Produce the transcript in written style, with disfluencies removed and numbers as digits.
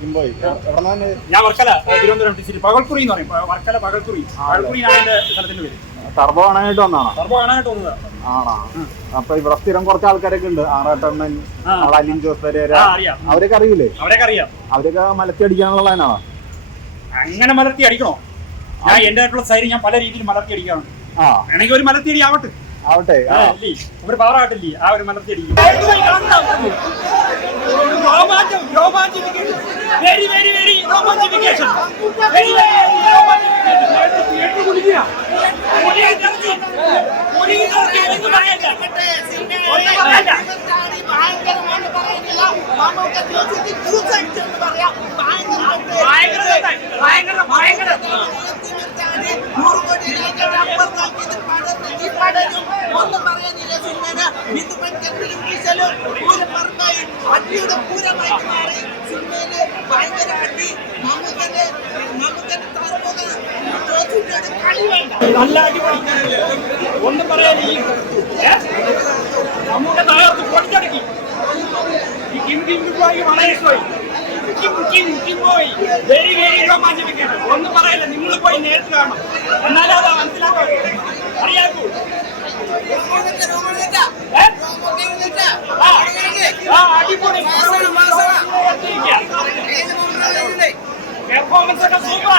കിംബോയ് ഞാൻ വർക്കല തിരുവനന്തപുരം ഡിസ്ട്രിക്ട് പകൽക്കുറി എന്ന് പറയും. വർക്കല പകൽക്കുറി. പകൽക്കുറിയാണ് എന്റെ സ്ഥലത്തിന്റെ പേര്. ടർബോ കാണാനായിട്ട് വന്നാണോ? ടർബോ കാണാനായിട്ട് വന്നതാ. ആണോ? അപ്പൊ ഇവിടെ സ്ഥിരം കുറച്ച് ആൾക്കാരൊക്കെ ഉണ്ട്. ആറാട്ടണ്ണൻ, അലിൻ ജോസ് പെരേര, അവരൊക്കെ അറിയില്ലേ? അവരൊക്കെ അറിയാം. അവരൊക്കെ മലത്തി അടിക്കാനുള്ളതിനാണോ? അങ്ങനെ മലർത്തി അടിക്കണോ? ഞാൻ എന്റെ ആയിട്ടുള്ള സൈഡ് ഞാൻ പല രീതിയിൽ മലർത്തി അടിക്കാറുണ്ട്. വേണമെങ്കിൽ ഒരു മലർത്തി അടി ആവട്ടെ. ഒരു പവർ ആയിട്ടില്ലേ ആ ഒരു മലർത്തി അടിക്കും. Very very very romanticisation. Very very ഒന്നും പറയാനില്ല. സിനിമ അടിയുടെ പൂരമായിട്ട് മാറി. സിനിമയില് ഭയങ്കര അടി. നമുക്കന്നെ കളി വേണ്ട. നല്ല അടിപൊളി. ഒന്നും പറയാനില്ല. നമുക്ക് തകർത്ത് പൊടിച്ചടക്കി. ഈ കിം കിം പോയി വളരെ ഇഷ്ടമായി. Very very romanticisation. ഒന്നും പറയില്ല. നിങ്ങൾ പോയി നേരിട്ട് കാണണം. എന്നാലും അത് മനസ്സിലാക്കാൻ അറിയാക്കൂ. അടിപൊളി പെർഫോമൻസ് ഒക്കെ സൂപ്പർ.